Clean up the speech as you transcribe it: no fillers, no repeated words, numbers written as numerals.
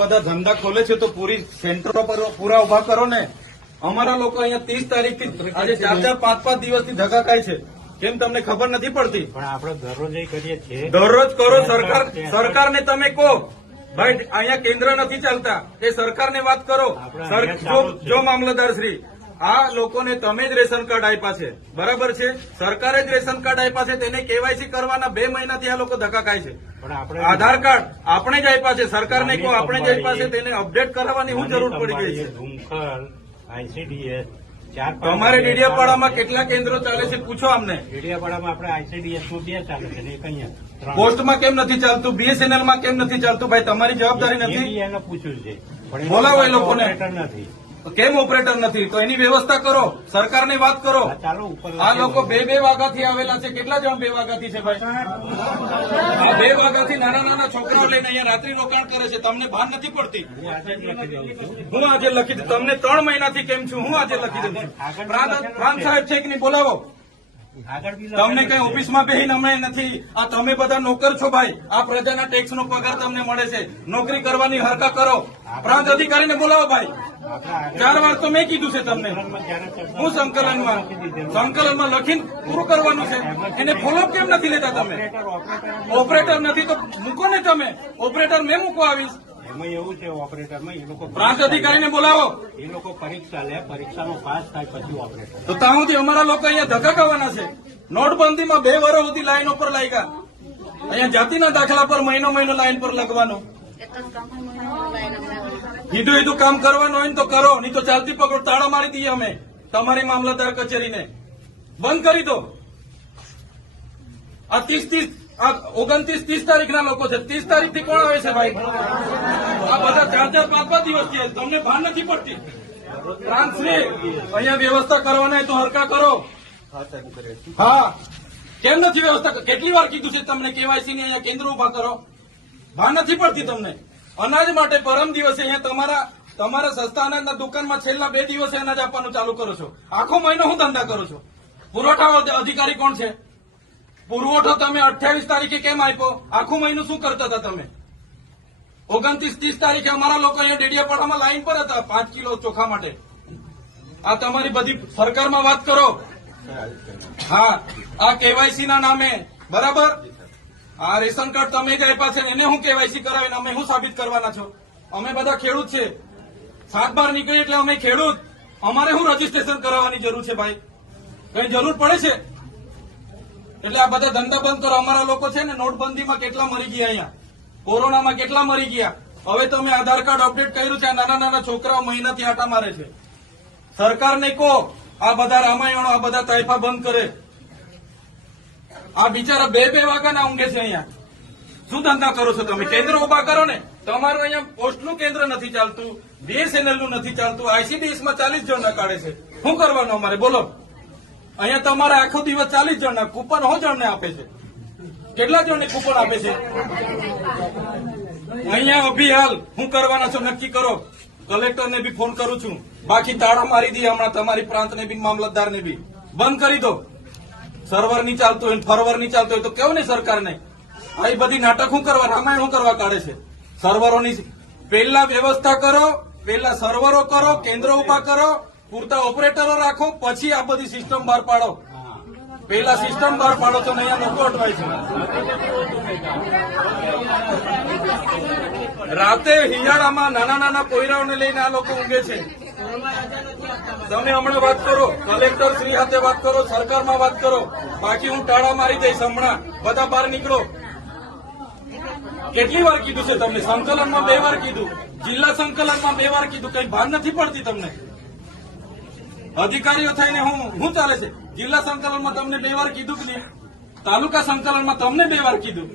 બધા ધંધા ખોલે છે તો પૂરી સેન્ટરો પર પૂરા ઉભા કરો ને. અમારા લોકો અહીંયા 30 તારીખથી આજે 4-5 દિવસથી ધક્કા ખાય છે. કેમ તમને ખબર નથી પડતી? પણ આપણે દરરોજ કરીએ છીએ. દરરોજ કરો. સરકારને તમે કહો ભાઈ અહીંયા કેન્દ્ર નથી ચાલતા, એ સરકારને વાત કરો. જો મામલતદાર શ્રી, આ લોકોને તમે જ રેશન કાર્ડ આપ્યા છે, બરાબર છે? સરકારે જ રેશન કાર્ડ આપ્યા છે, તેને કેવાયસી કરવાના 2 મહિનાથી આ લોકો ધક્કા ખાય છે. આધાર કાર્ડ આપણે જ આપ્યા છે, સરકારને કહો આપણે જ આપ્યા છે, તેને અપડેટ કરાવવાની શું જરૂર પડી ગઈ છે? ICDS તમારે ડેડિયાપાડામાં કેટલા કેન્દ્રો ચાલે છે પૂછો અમને. ડેડિયાપાડામાં આપણે ICDS માં 2 ચાલે છે ને એક અહીંયા. પોસ્ટમાં કેમ નથી ચાલતું? BSNL માં કેમ નથી ચાલતું? ભાઈ તમારી જવાબદારી નથી? એને પૂછ્યું છે, બોલાવો એ લોકોને. નથી. કેમ ઓપરેટર નથી? તો એની વ્યવસ્થા કરો, સરકારની વાત કરો. આ લોકો 2 વાગ્યાથી આવેલા છે. કેટલા જણ 2 વાગ્યાથી છે ભાઈ? આ 2 વાગ્યાથી નાના છોકરાઓ લઈને અહીંયા રાત્રિ રોકાણ કરે છે. તમને ભાન નથી પડતી? હું આજે લખી દઉં. તમને 3 મહિનાથી કેમ છું? હું આજે લખી દઉં છું. પ્રાંત સાહેબ છે કે નહીં? બોલાવો. તમને કઈ ઓફિસમાં બેહીને અમે નથી. આ તમે બધા નોકર છો ભાઈ. આ પ્રજાના ટેક્સનો પગાર તમને મળે છે. નોકરી કરવાની હરકા કરો. પ્રાંત અધિકારીને બોલાવો ભાઈ. 4 વાર તો મેં કીધું છે તમને. હું સંકલનમાં લખીને પૂરું કરવાનું છે. એને ફોલોઅપ કેમ નથી લેતા તમે? ઓપરેટર નથી તો મૂકો ને તમે. ઓપરેટર મેં મૂકવા આવીશ. એમાં એવું છે ઓપરેટરમાં એ લોકો પ્રાંત અધિકારીને બોલાવો. એ લોકો પરીક્ષા લે, પરીક્ષાનો પાસ થાય પછી ઓપરેટર. તો ત્યાં સુધી અમારા લોકો અહીંયા ધક્કા ખાવાના છે. નોટબંધીમાં 2 વર્ષ સુધી લાઈનો પર લાગ્યા. અહીંયા જાતિના દાખલા પર મહિનો લાઈન પર લગવાનું. કીધું કામ કરવાનું હોય ને તો કરો, નહીં તો ચાલતી પકડો તાળા મારી દઈએ અમે તમારી મામલતદાર કચેરીને. બંધ કરી દો. આ 29-30 તારીખના લોકો છે. 30 તારીખથી કોણ આવે છે ભાઈ? આ બધા 4-5 દિવસથી. તમને ભાન નથી પડતી? પ્રાંતશ્રી, અહીંયા વ્યવસ્થા કરવાના તો હરકા કરો. હા, કેમ નથી વ્યવસ્થા? કેટલી વાર કીધું છે તમને કેવાયસી ની અહીંયા કેન્દ્ર ઉભા કરો? ભાન નથી પડતી તમને? અનાજ માટે પરમ દિવસે અહીંયા તમારા સસ્તા અનાજના દુકાનમાં છેલ્લા 2 દિવસે અનાજ આપવાનું ચાલુ કરો છો. આખો મહિનો હું ધંધા કરો છો? પુરવઠા અધિકારી કોણ છે? પુરવઠો તમે 28 તારીખે કેમ આપ્યો? આખું મહિનું શું કરતા હતા તમે? 29-30 તારીખે અમારા લોકો અહીંયા ડેડિયાપાડામાં લાઈન પર હતા 5 કિલો ચોખા માટે. આ તમારી બધી સરકારમાં વાત કરો. હા, આ કેવાયસી ના નામે, બરાબર? આ રેશન કાર્ડ તમે જ આપ્યા છે, એને હું કેવાયસી કરાવીને અમે શું સાબિત કરવાના છો? અમે બધા ખેડૂત છે. 7-12 નીકળી એટલે અમે ખેડૂત. અમારે શું રજીસ્ટ્રેશન કરાવવાની જરૂર છે ભાઈ? કઈ જરૂર પડે છે? એટલે આ બધા ધંધા બંધ કરો. અમારા લોકો છે ને નોટબંધીમાં કેટલા મરી ગયા, અહીંયા કોરોનામાં કેટલા મરી ગયા. હવે તમે આધાર કાર્ડ અપડેટ કર્યું છે. આ નાના છોકરાઓ મહિનાથી આટા મારે છે. સરકારને કહો આ બધા રામાયણો, આ બધા તાઇફા બંધ કરે. આ બિચારા 2 વાગ્યાના ઊંઘે છે અહીંયા. શું ધંધા કરો છો તમે? કેન્દ્ર ઉભા કરો ને. તમારું અહીંયા પોસ્ટનું કેન્દ્ર નથી ચાલતું, BSNL નું નથી ચાલતું, ICDS માં 40 જણના કાઢે છે. શું કરવાનું અમારે બોલો? અહીંયા તમારે આખો દિવસ 40 જણના કૂપન જણને આપે છે. કેટલા જણને કૂપન આપે છે? અહીંયા અભિહાલ શું કરવાના છો નક્કી કરો. કલેક્ટરને બી ફોન કરું છું. બાકી તાળા મારી દઈએ હમણાં તમારી પ્રાંતને બી મામલતદારને બી. બંધ કરી દો. સર્વર નહીં ચાલતું હોય, ફરવર નહીં ચાલતું હોય તો કેવું ને સરકારને? આ બધી નાટક શું કરવા, રામાયણ શું કરવા કાઢે છે? સર્વરોની પહેલા વ્યવસ્થા કરો, પહેલા સર્વરો કરો, કેન્દ્રો ઉભા કરો, પૂરતા ઓપરેટરો રાખો, પછી આ બધી સિસ્ટમ બહાર પાડો. પહેલા સિસ્ટમ બહાર પાડો તો અહીંયા લોકો અટવાય છે. રાતે હિયાળામાં નાના પોયરાઓને લઈને આ લોકો ઊંઘે છે. તમે હમણાં વાત કરો, કલેક્ટર શ્રી સાથે વાત કરો, સરકારમાં વાત કરો. બાકી હું ટાળા મારી દઈશ હમણાં. બધા બહાર નીકળો. કેટલી વાર કીધું છે તમને? સંકલનમાં 2 વાર કીધું, જિલ્લા સંકલનમાં 2 વાર કીધું. કઈ ભાન નથી પડતી તમને? અધિકારીઓ થઈને હું ચાલે છે? જિલ્લા સંકલનમાં તમને 2 વાર કીધું કે નહીં? તાલુકા સંકલનમાં તમને 2 વાર કીધું.